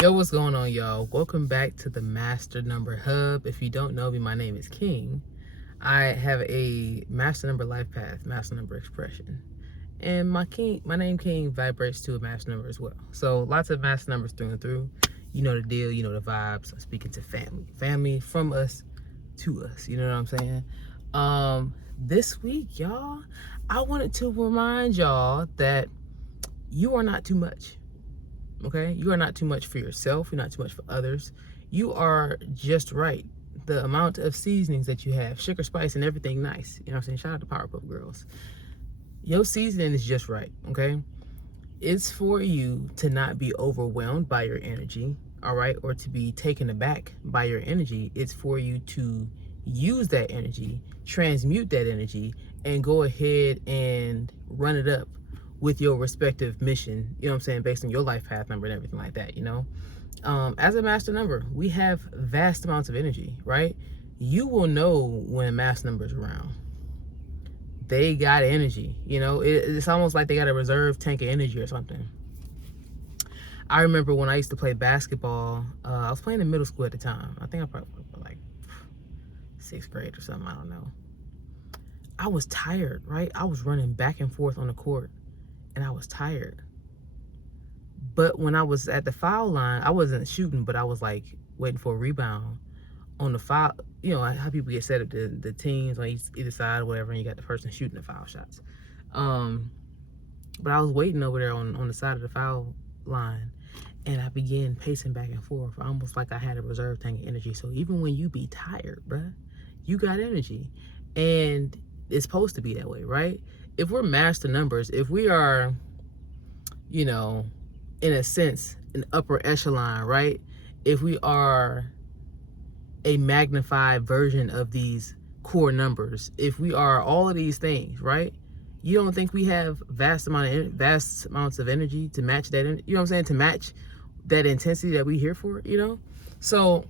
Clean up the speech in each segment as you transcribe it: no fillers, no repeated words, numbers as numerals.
Yo, what's going on, y'all? Welcome back to the Master Number Hub. If you don't know me, my name is King. I have a Master Number Life Path, Master Number Expression. And my name King vibrates to a Master Number as well. So lots of Master Numbers through and through. You know the deal, you know the vibes. I'm speaking to family. Family from us to us. You know what I'm saying? This week, y'all, I wanted to remind y'all that you are not too much. Okay, you are not too much for yourself. You're not too much for others. You are just right. The amount of seasonings that you have, sugar, spice, and everything nice. You know what I'm saying? Shout out to Powerpuff Girls. Your seasoning is just right. Okay, it's for you to not be overwhelmed by your energy. All right, or to be taken aback by your energy. It's for you to use that energy, transmute that energy, and go ahead and run it up with your respective mission, you know what I'm saying, based on your life path number and everything like that, you know. As a master number, we have vast amounts of energy, right? You will know when a master number is around. They got energy, you know. It's almost like they got a reserve tank of energy or something. I remember when I used to play basketball, I was playing in middle school at the time. I think I probably like 6th grade or something, I don't know. I was tired, right? I was running back and forth on the court. And I was tired. But when I was at the foul line, I wasn't shooting, but I was like waiting for a rebound on the foul. You know how people get set up, the teams on either side or whatever, and you got the person shooting the foul shots. But I was waiting over there on the side of the foul line, and I began pacing back and forth, almost like I had a reserve tank of energy. So even when you be tired, bruh, you got energy. And it's supposed to be that way, right? If we're master numbers, if we are, you know, in a sense, an upper echelon, right? If we are a magnified version of these core numbers, if we are all of these things, right? You don't think we have vast amounts of energy to match that, you know what I'm saying? To match that intensity that we here for, you know? So,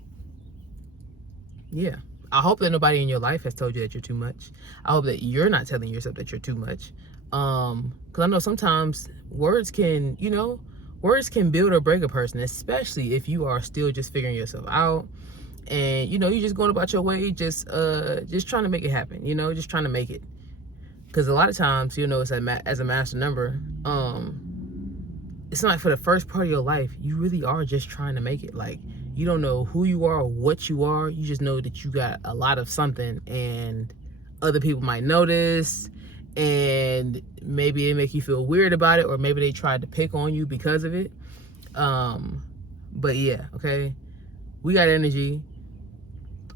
yeah. I hope that nobody in your life has told you that you're too much. I hope that you're not telling yourself that you're too much. Because I know sometimes words can build or break a person, especially if you are still just figuring yourself out. And, you know, you're just going about your way, just trying to make it happen, you know, just trying to make it. Because a lot of times, you know, as a master number, it's not like for the first part of your life, you really are just trying to make it. Like, you don't know who you are or what you are. You just know that you got a lot of something, and other people might notice, and maybe it make you feel weird about it, or maybe they tried to pick on you because of it. But yeah, okay. We got energy.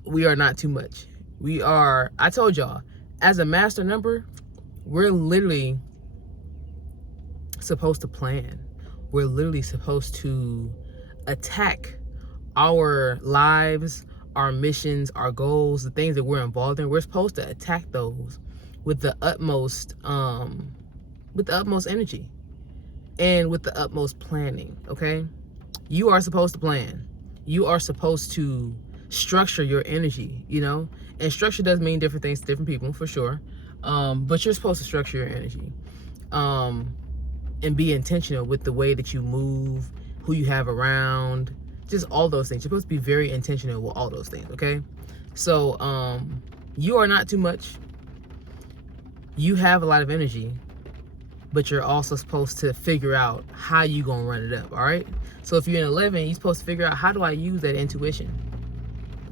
We are not too much. I told y'all, as a master number, we're literally supposed to plan. We're literally supposed to attack our lives, our missions, our goals, the things that we're involved in. We're supposed to attack those with the utmost energy and with the utmost planning. Okay, you are supposed to plan. You are supposed to structure your energy, you know, and structure does mean different things to different people, for sure. But you're supposed to structure your energy, and be intentional with the way that you move, who you have around, just all those things. You're supposed to be very intentional with all those things, okay? So, you are not too much. You have a lot of energy, but you're also supposed to figure out how you gonna run it up, all right? So if you're in 11, you're supposed to figure out, how do I use that intuition?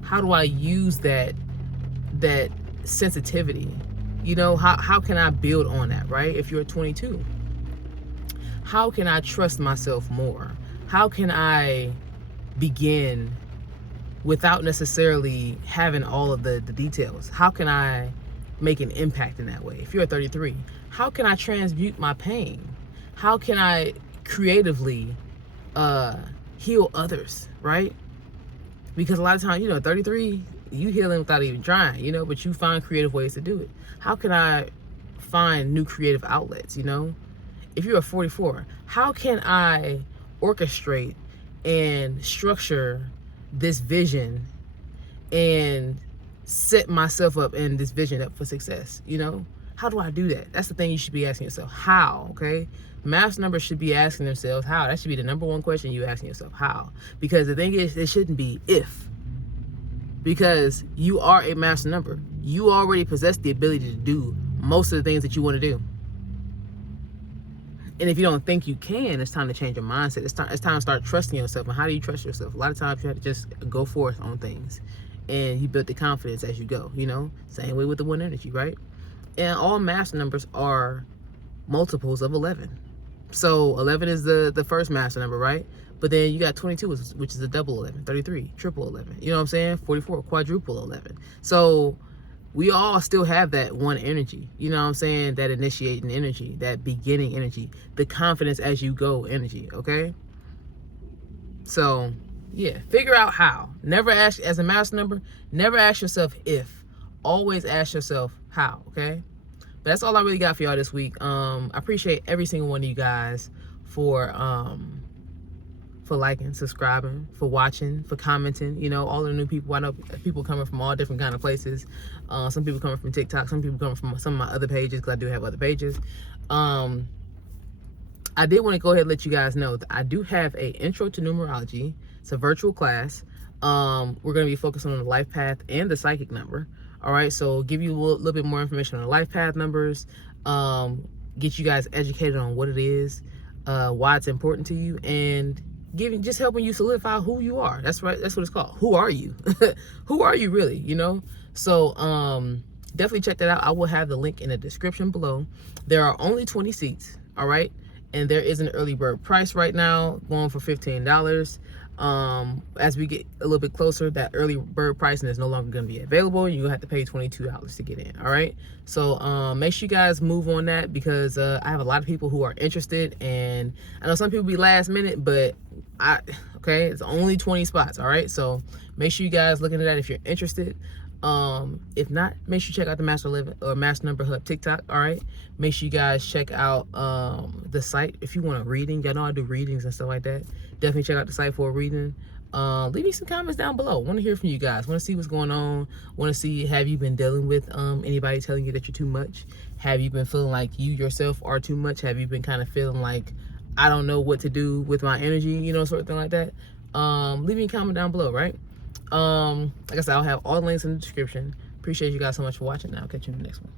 How do I use that sensitivity? You know, how can I build on that, right? If you're 22, how can I trust myself more? How can I begin without necessarily having all of the details? How can I make an impact in that way? If you're 33, how can I transmute my pain? How can I creatively heal others, right? Because a lot of times, you know, 33, you healing without even trying, you know, but you find creative ways to do it. How can I find new creative outlets, you know? If you're a 44, how can I orchestrate and structure this vision and set myself up and this vision up for success, you know? How do I do that? That's the thing you should be asking yourself. How, okay? Master numbers should be asking themselves how. That should be the number one question you asking yourself. How? Because the thing is, it shouldn't be if. Because you are a master number. You already possess the ability to do most of the things that you want to do. And if you don't think you can, it's time to change your mindset. It's time to start trusting yourself. And how do you trust yourself? A lot of times you have to just go forth on things. And you build the confidence as you go, you know? Same way with the one energy, right? And all master numbers are multiples of 11. So 11 is the first master number, right? But then you got 22, which is a double 11, 33, triple 11. You know what I'm saying? 44, quadruple 11. So we all still have that one energy. You know what I'm saying? That initiating energy, that beginning energy, the confidence as you go energy, okay? So, yeah, figure out how. Never ask, as a master number, never ask yourself if. Always ask yourself how, okay? But that's all I really got for y'all this week. I appreciate every single one of you guys for liking, subscribing, for watching, for commenting. You know, all the new people. I know people coming from all different kind of places. Some people coming from TikTok. Some people coming from some of my other pages, because I do have other pages. I did want to go ahead and let you guys know that I do have a intro to numerology. It's a virtual class. We're going to be focusing on the life path and the psychic number. All right, so give you a little bit more information on the life path numbers, get you guys educated on what it is, why it's important to you, and just helping you solidify who you are. That's right. That's what it's called. Who are you? Who are you really? You know. So definitely check that out. I will have the link in the description below. There are only 20 seats. All right, and there is an early bird price right now, going for $15. As we get a little bit closer, that early bird pricing is no longer going to be available. You have to pay $22 to get in. All right, so make sure you guys move on that, because I have a lot of people who are interested, and I know some people be last minute, but okay, it's only 20 spots. All right, so make sure you guys look into that if you're interested. If not, make sure you check out the Master Number Hub TikTok. All right, make sure you guys check out the site if you want a reading. Y'all know I do readings and stuff like that. Definitely check out the site for a reading. Leave me some comments down below. Want to hear from you guys. Want to see what's going on. Want to see, have you been dealing with anybody telling you that you're too much? Have you been feeling like you yourself are too much? Have you been kind of feeling like, I don't know what to do with my energy, you know, sort of thing like that? Leave me a comment down below, right? Like I said, I'll have all the links in the description. Appreciate you guys so much for watching. I'll catch you in the next one.